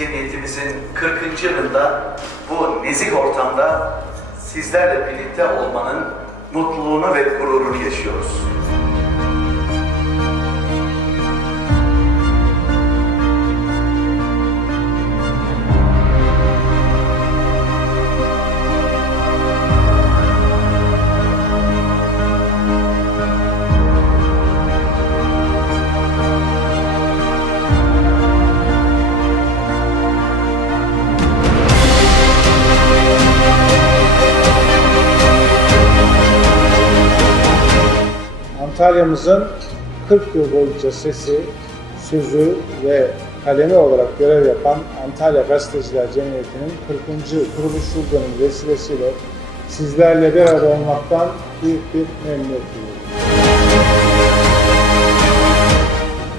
cemiyetimizin 40. yılında bu nezih ortamda sizlerle birlikte olmanın mutluluğunu ve gururunu yaşıyoruz. Antalya'mızın 40 yıl boyunca sesi, sözü ve kalemi olarak görev yapan Antalya Gazeteciler Cemiyeti'nin 40. kuruluş yıl vesilesiyle sizlerle bir arada olmaktan büyük bir memnuniyet duyuyorum.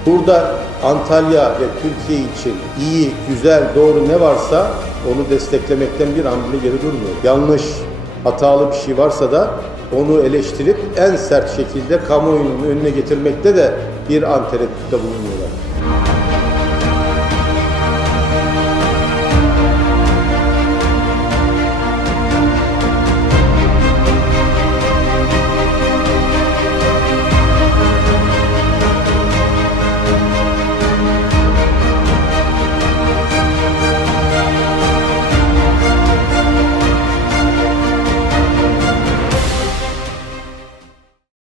Burada Antalya ve Türkiye için iyi, güzel, doğru ne varsa onu desteklemekten bir an bile geri durmuyor. Yanlış, hatalı bir şey varsa da onu eleştirip en sert şekilde kamuoyunun önüne getirmekte de bir an tereddütte bulunmuyorlar.